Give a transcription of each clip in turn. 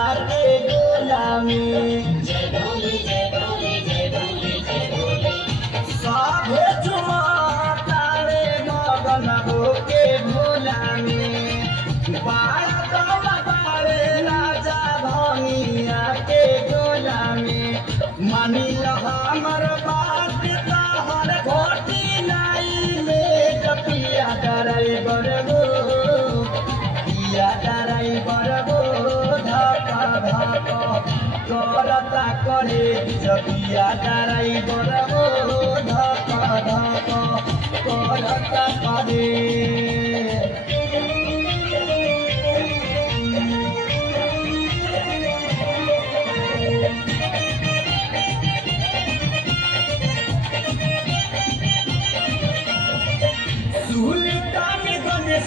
आके गुलामी साभे चुमातारे मगन होके गुलामी बारे राजा भंगिया के गुलामी मानी हमर बात हर घोटी नाई में पिया ड्राइवर गो पिया ड्राइवर गो धक्का धक्का करता करे पिया ड्राइवर गो धक्का धक्का करता करे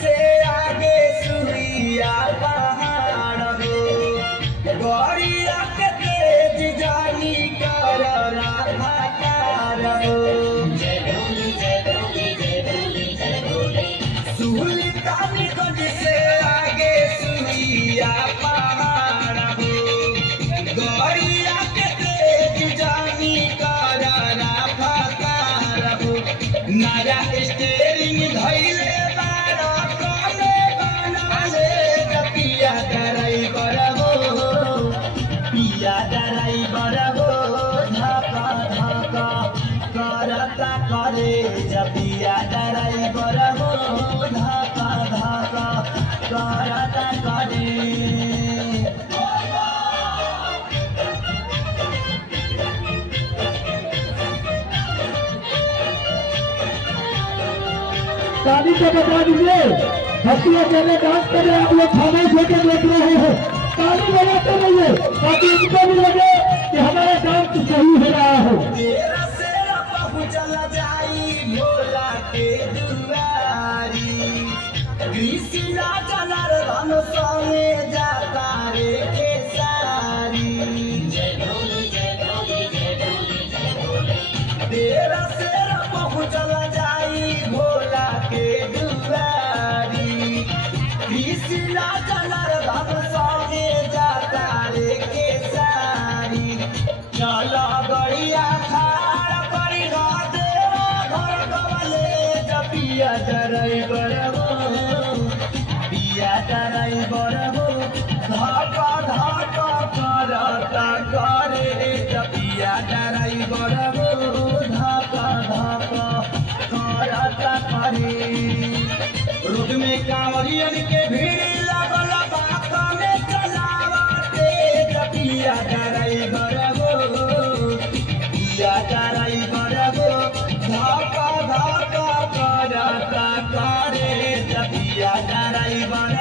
से आगे सुइया पहाड़ हो गौरिया के तेज जानी कर राधाकार हो सुल्तानगंज से आगे सुइया पहाड़ हो गौरिया के तेज जानी कर राधाकार हो नया स्टेरिंग धैले पिया ड्राइवर हो धक्का धक्का करता करे पिया ड्राइवर हो धक्का धक्का करता करे शादी को बता दीजिए भक्ति अकेले डांस कर रहे हैं आप लोग खामोश होकर देख रहे हैं ताली बजाते रहिए ताकि इनको भी लगे कि हमारा डांस सही हो रहा हो तेरा सेरा पहुंचल जाई भोला के दुआरी कृष्णा जनार्दन संगे जाता रे केसारी तेरा सेरा पहुंचल जाई भोला के दुआरी कृष्णा जनार्दन संगे जाता रे केसारी चल गड़िया खाड़ करी देवा घर कवले पिया ड्राइवर हो पिया ड्राइवर हो धक्का धक्का करता करे पिया ड्राइवर हो धक्का धक्का करता करे रोड में कांवरियन के भीड़ लगल बाका में चलावते पिया ड्राइवर हो पिया ड्राइवर हो धक्का धक्का करता करे पिया ड्राइवर